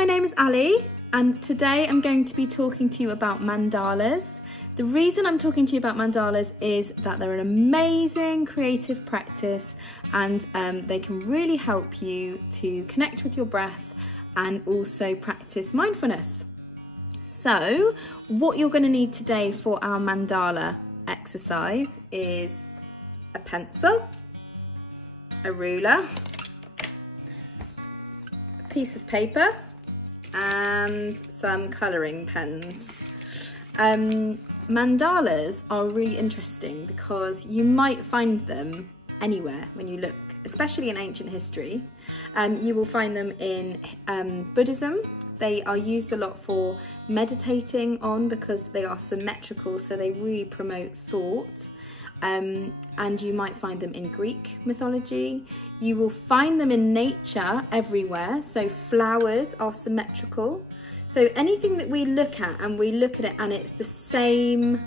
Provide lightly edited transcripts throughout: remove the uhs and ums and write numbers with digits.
my name is Ali and today I'm going to be talking to you about mandalas. The reason I'm talking to you about mandalas is that they're an amazing creative practice and they can really help you to connect with your breath and also practice mindfulness. So what you're going to need today for our mandala exercise is a pencil, a ruler, a piece of paper and some colouring pens. Mandalas are really interesting because you might find them anywhere when you look, especially in ancient history. You will find them in Buddhism. They are used a lot for meditating on because they are symmetrical, so they really promote thought. And you might find them in Greek mythology. You will find them in nature everywhere, so flowers are symmetrical. So anything that we look at and it's the same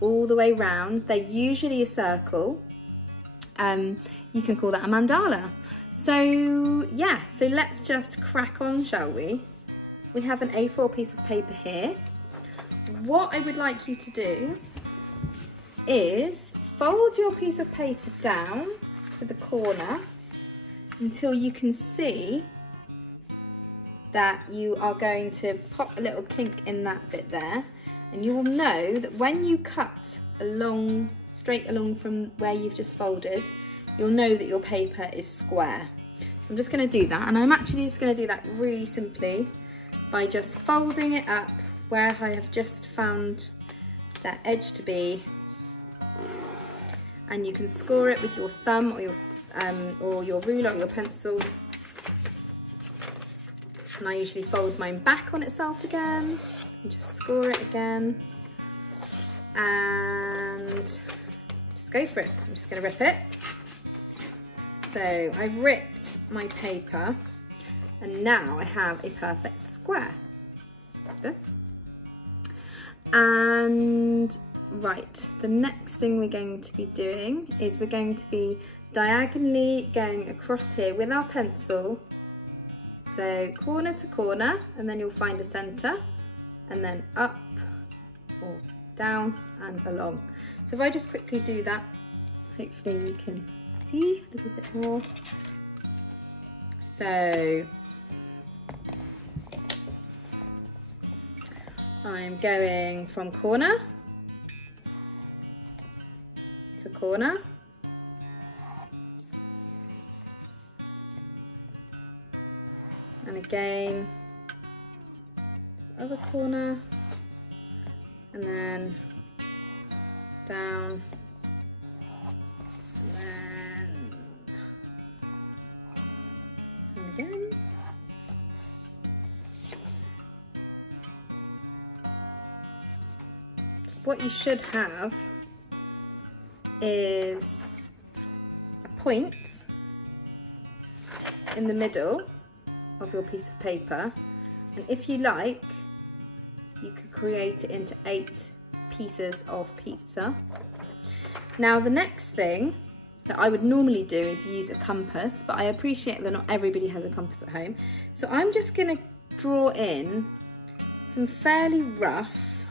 all the way round, they're usually a circle. You can call that a mandala. So yeah, so let's just crack on, shall we? We have an A4 piece of paper here. What I would like you to do is fold your piece of paper down to the corner until you can see that you are going to pop a little kink in that bit there, and you will know that when you cut along, straight along from where you've just folded, you'll know that your paper is square. I'm just going to do that, and I'm actually just going to do that really simply by just folding it up where I have just found that edge to be, and you can score it with your thumb or your ruler or your pencil. And I usually fold mine back on itself again and just score it again and just go for it. I'm just going to rip it. So I've ripped my paper and now I have a perfect square like this. And right, the next thing we're going to be doing is we're going to be diagonally going across here with our pencil. So corner to corner, and then you'll find a centre, and then up or down and along. So if I just quickly do that, hopefully you can see a little bit more. So I'm going from corner to corner. And again, other corner, and then down, and again. What you should have is a point in the middle of your piece of paper, and if you like you could create it into 8 pieces of pizza. Now the next thing that I would normally do is use a compass, but I appreciate that not everybody has a compass at home, so I'm just going to draw in some fairly rough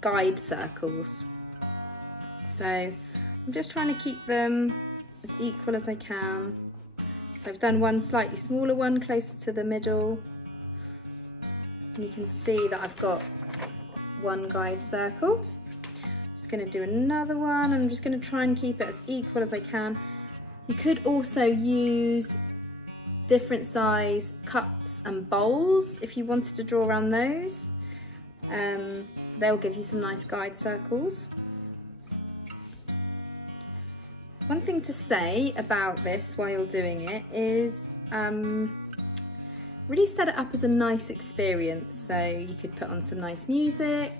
guide circles. So I'm just trying to keep them as equal as I can. I've done one slightly smaller one closer to the middle. And you can see that I've got one guide circle. I'm just going to do another one. I'm just going to try and keep it as equal as I can. You could also use different size cups and bowls if you wanted to draw around those. They'll give you some nice guide circles. One thing to say about this while you're doing it is really set it up as a nice experience. So you could put on some nice music,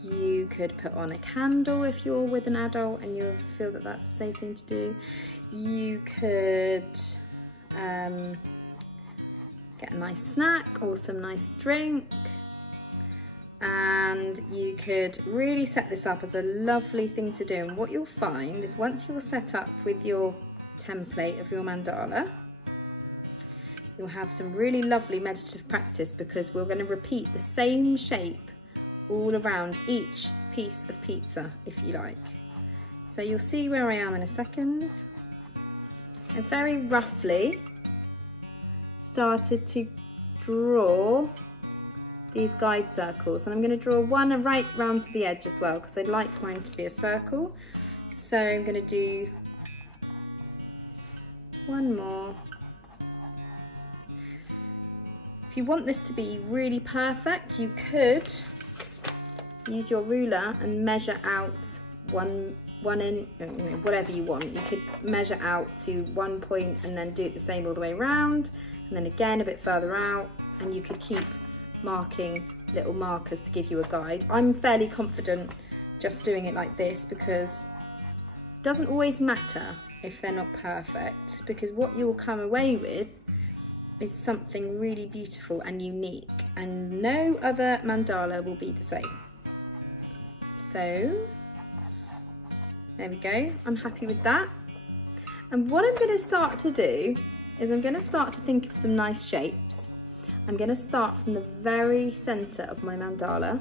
you could put on a candle if you're with an adult and you feel that that's a safe thing to do. You could get a nice snack or some nice drink. And you could really set this up as a lovely thing to do. And what you'll find is once you're set up with your template of your mandala, you'll have some really lovely meditative practice, because we're going to repeat the same shape all around each piece of pizza, if you like. So you'll see where I am in a second. I very roughly started to draw these guide circles, and I'm going to draw one right round to the edge as well, because I'd like mine to be a circle. So I'm going to do one more. If you want this to be really perfect, you could use your ruler and measure out one in, whatever you want. You could measure out to 1 point and then do it the same all the way around, and then again a bit further out, and you could keep marking little markers to give you a guide. I'm fairly confident just doing it like this, because it doesn't always matter if they're not perfect, because what you will come away with is something really beautiful and unique, and no other mandala will be the same. So there we go, I'm happy with that. And what I'm going to start to do is I'm going to start to think of some nice shapes. I'm going to start from the very centre of my mandala,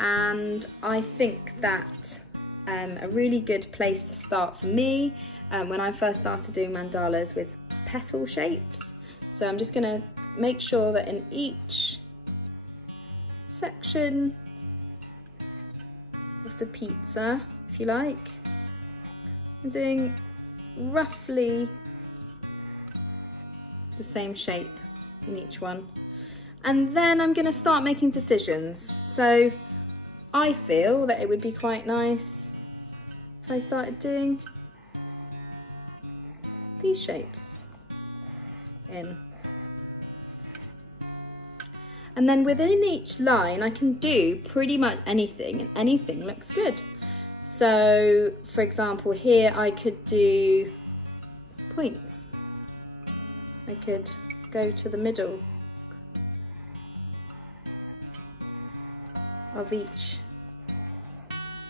and I think that a really good place to start for me when I first started doing mandalas with petal shapes. So I'm just going to make sure that in each section of the pizza, if you like, I'm doing roughly the same shape in each one. And then I'm going to start making decisions. So I feel that it would be quite nice if I started doing these shapes in. And then within each line I can do pretty much anything, and anything looks good. So for example, here I could do points. I could go to the middle of each.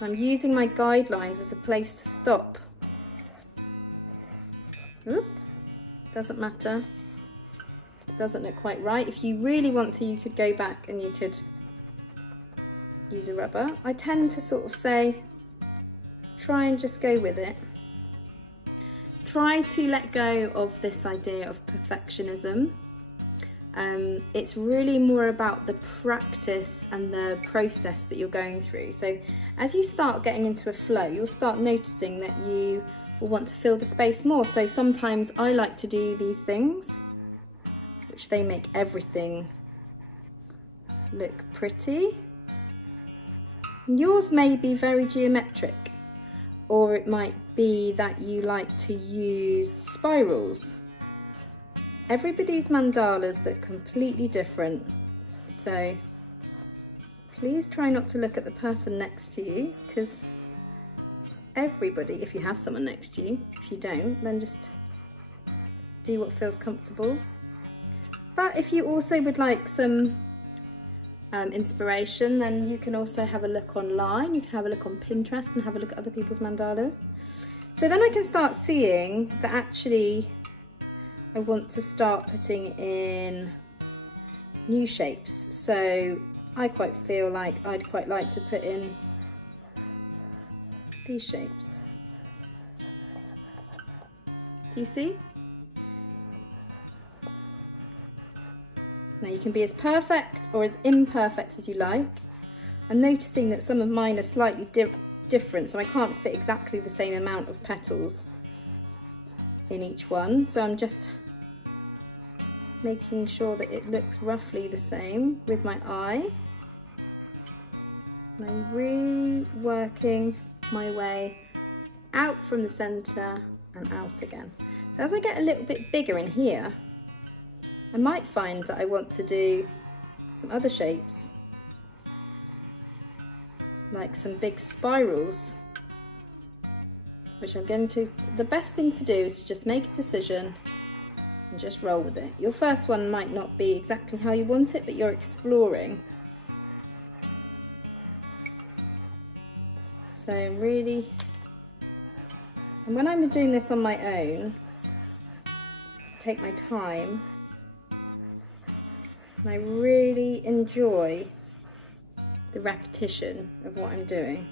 I'm using my guidelines as a place to stop. Oop, doesn't matter. It doesn't look quite right. If you really want to, you could go back and you could use a rubber. I tend to sort of say, try and just go with it. Try to let go of this idea of perfectionism. It's really more about the practice and the process that you're going through. So as you start getting into a flow, you'll start noticing that you will want to fill the space more. So sometimes I like to do these things, which they make everything look pretty. And yours may be very geometric, or it might be that you like to use spirals. Everybody's mandalas look completely different, so please try not to look at the person next to you, because everybody, if you have someone next to you, if you don't, then just do what feels comfortable. But if you also would like some inspiration, then you can also have a look online. You can have a look on Pinterest and have a look at other people's mandalas. So then I can start seeing that actually I want to start putting in new shapes. So I quite feel like I'd quite like to put in these shapes. Do you see? Now you can be as perfect or as imperfect as you like. I'm noticing that some of mine are slightly different, so I can't fit exactly the same amount of petals in each one. So I'm just making sure that it looks roughly the same with my eye. And I'm really working my way out from the centre and out again. So as I get a little bit bigger in here, I might find that I want to do some other shapes, like some big spirals, which I'm going to, the best thing to do is to just make a decision and just roll with it. Your first one might not be exactly how you want it, but you're exploring. So really, and when I'm doing this on my own, take my time And I really enjoy the repetition of what I'm doing.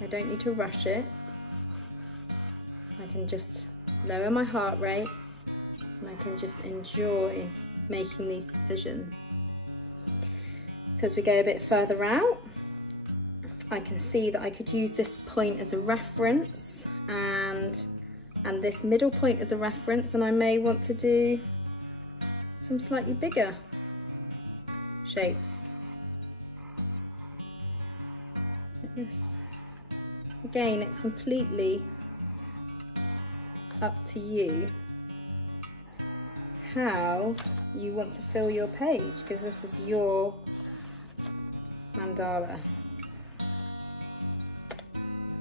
I don't need to rush it. I can just lower my heart rate and I can just enjoy making these decisions. So as we go a bit further out, I can see that I could use this point as a reference and this middle point as a reference, and I may want to do some slightly bigger shapes like this. Again, it's completely up to you how you want to fill your page, because this is your mandala.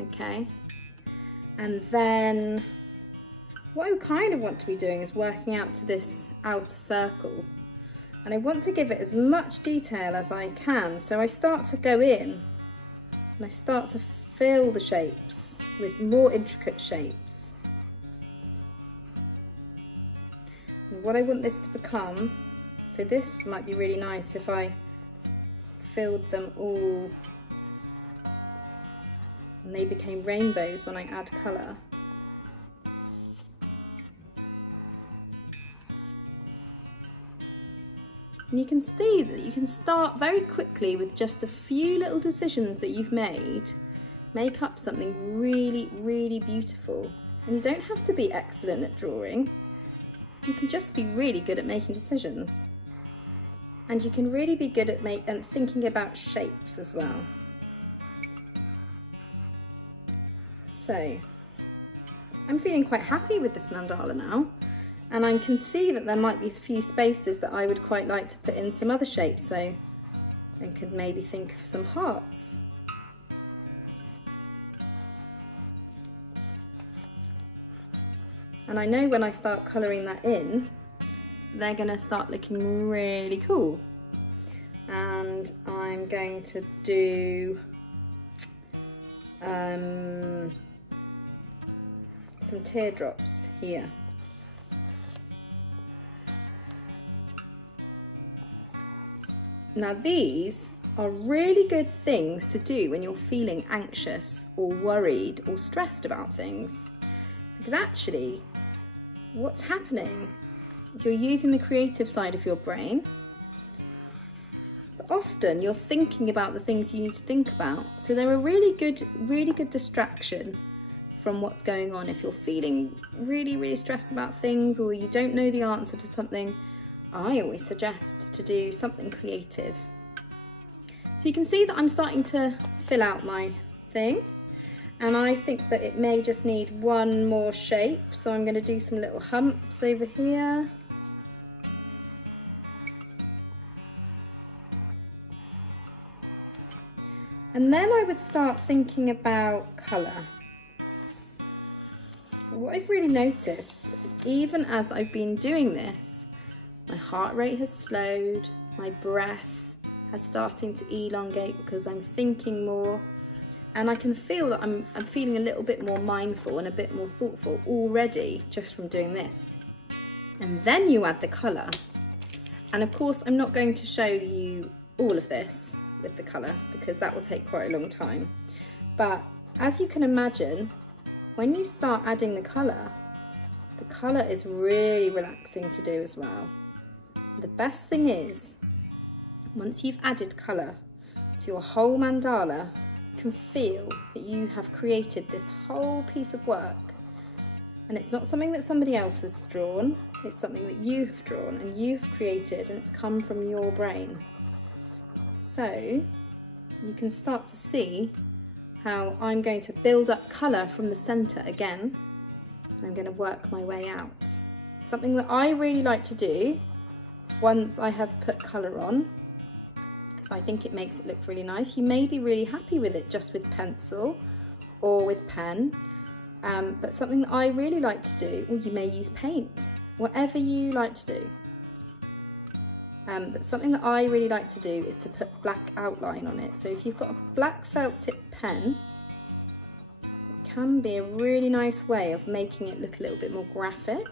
Okay, and then what I kind of want to be doing is working out to this outer circle, and I want to give it as much detail as I can. So I start to go in and I start to fill the shapes with more intricate shapes. And what I want this to become, so this might be really nice if I filled them all and they became rainbows when I add colour. And you can see that you can start very quickly with just a few little decisions that you've made, make up something really, really beautiful. And you don't have to be excellent at drawing. You can just be really good at making decisions. And you can really be good at thinking about shapes as well. So, I'm feeling quite happy with this mandala now. And I can see that there might be a few spaces that I would quite like to put in some other shapes, so I could maybe think of some hearts. And I know when I start colouring that in, they're going to start looking really cool. And I'm going to do some teardrops here. Now these are really good things to do when you're feeling anxious or worried or stressed about things, because actually what's happening is you're using the creative side of your brain, but often you're thinking about the things you need to think about. So they're a really good distraction from what's going on. If you're feeling really stressed about things, or you don't know the answer to something, I always suggest to do something creative. So you can see that I'm starting to fill out my thing, and I think that it may just need one more shape. So I'm going to do some little humps over here. And then I would start thinking about colour. What I've really noticed is even as I've been doing this, my heart rate has slowed, my breath has starting to elongate because I'm thinking more, and I can feel that I'm feeling a little bit more mindful and a bit more thoughtful already just from doing this. And then you add the colour. And of course I'm not going to show you all of this with the colour because that will take quite a long time. But as you can imagine, when you start adding the colour is really relaxing to do as well. The best thing is, once you've added colour to your whole mandala, you can feel that you have created this whole piece of work. And it's not something that somebody else has drawn, it's something that you have drawn and you've created, and it's come from your brain. So you can start to see how I'm going to build up colour from the centre again, and I'm going to work my way out. Something that I really like to do once I have put colour on, because I think it makes it look really nice. You may be really happy with it just with pencil or with pen, but something that I really like to do, or you may use paint, whatever you like to do. But something that I really like to do is to put black outline on it. So if you've got a black felt tip pen, it can be a really nice way of making it look a little bit more graphic.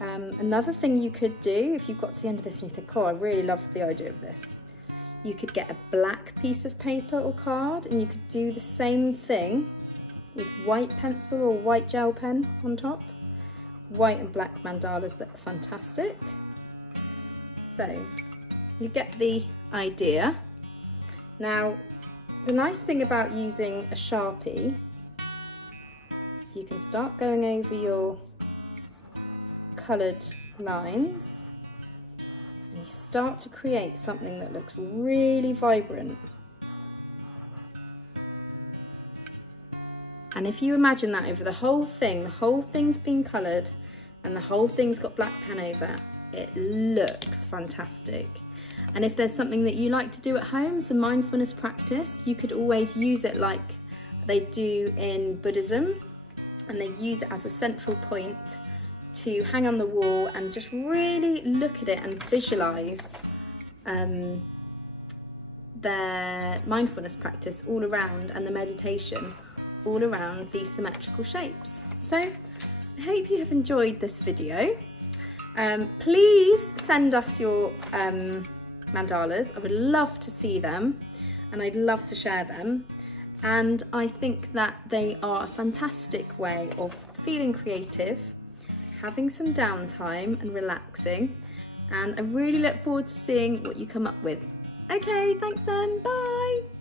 Another thing you could do, if you've got to the end of this and you think, oh, I really love the idea of this, you could get a black piece of paper or card and you could do the same thing with white pencil or white gel pen on top. White and black mandalas look fantastic. So you get the idea. Now, the nice thing about using a Sharpie is you can start going over your coloured lines and you start to create something that looks really vibrant. And if you imagine that over the whole thing's been coloured and the whole thing's got black pen over, it looks fantastic. And if there's something that you like to do at home, some mindfulness practice, you could always use it like they do in Buddhism, and they use it as a central point to hang on the wall and just really look at it and visualise their mindfulness practice all around and the meditation all around these symmetrical shapes. So I hope you have enjoyed this video. Please send us your mandalas. I would love to see them and I'd love to share them. And I think that they are a fantastic way of feeling creative, having some downtime and relaxing. And I really look forward to seeing what you come up with. Okay, thanks then, bye.